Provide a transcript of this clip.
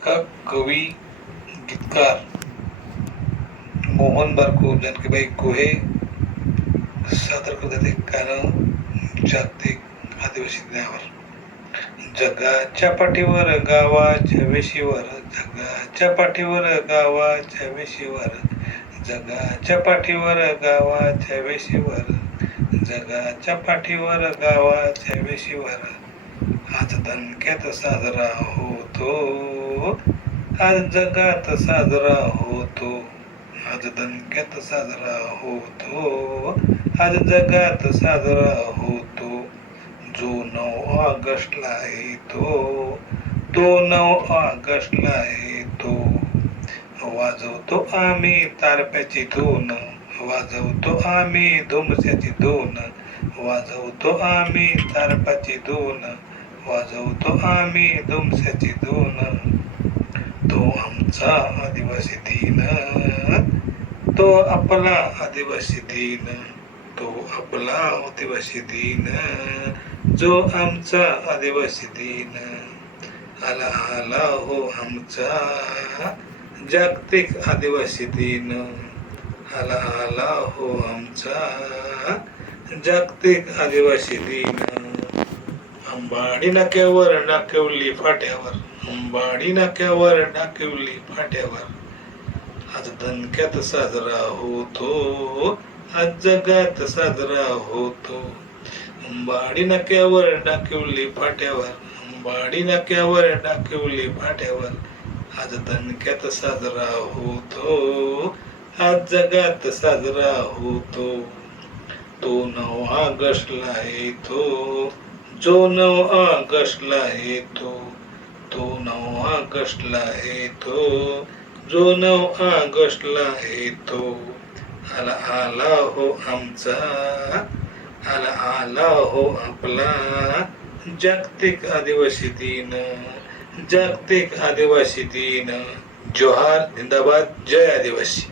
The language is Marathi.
लेखक, कवी, गीतकार मोहन बारको जानकीबाई कोहे सादर करतात एक गाणं जागतिक आदिवासी दिनावर. जगाच्या पाठीवर गावाच्या वेशीवर, जगाच्या पाठीवर गावाच्या वेशीवर, जगाच्या पाठीवर गावाच्या वेशीवर, जगाच्या पाठीवर गावाच्या वेशीवर आज दणक्यात साजरा होतो, आज जगात साजरा होतो, आज दणक्यात साजरा होतो, आज जगात साजरा होतो. जो 9 ऑगस्टला येतो, तो 9 ऑगस्टला येतो. वाजवतो आम्ही तारप्याची धून, वाजवतो आम्ही धुमस्याची धून, वाजवतो आम्ही तारपाची धून, वाजवतो आम्ही धुमस्याची धून. तो आमचा आदिवासी दिन, तो आपला आदिवासी दिन, तो आपला आदिवासी दिन, जो आमचा आदिवासी दिन. आला आला हो आमचा जागतिक आदिवासी दिन, आला आला हो आमचा जागतिक आदिवासी दिन. अंबाडी नाक्यावर डाकिवली फाट्यावर, अंबाडी नाक्यावर डाकिवली फाट्यावर आज दणक्यात साजरा होतो, आज जगात साजरा होतो. अंबाडी नाक्यावर डाकिवली फाट्यावर, अंबाडी नाक्यावर डाकिवली फाट्यावर आज दणक्यात साजरा होतो, आज जगात साजरा होतो. तो 9 ऑगस्टला येतो, जो 9 ऑगस्टला येतो, तो 9 ऑगस्टला येतो, जो 9 ऑगस्टला येतो. आला आला हो आमचा, आला आला हो आपला जागतिक आदिवासी दिन, जागतिक आदिवासी दिन. जोहार, जिंदाबाद, जय आदिवासी.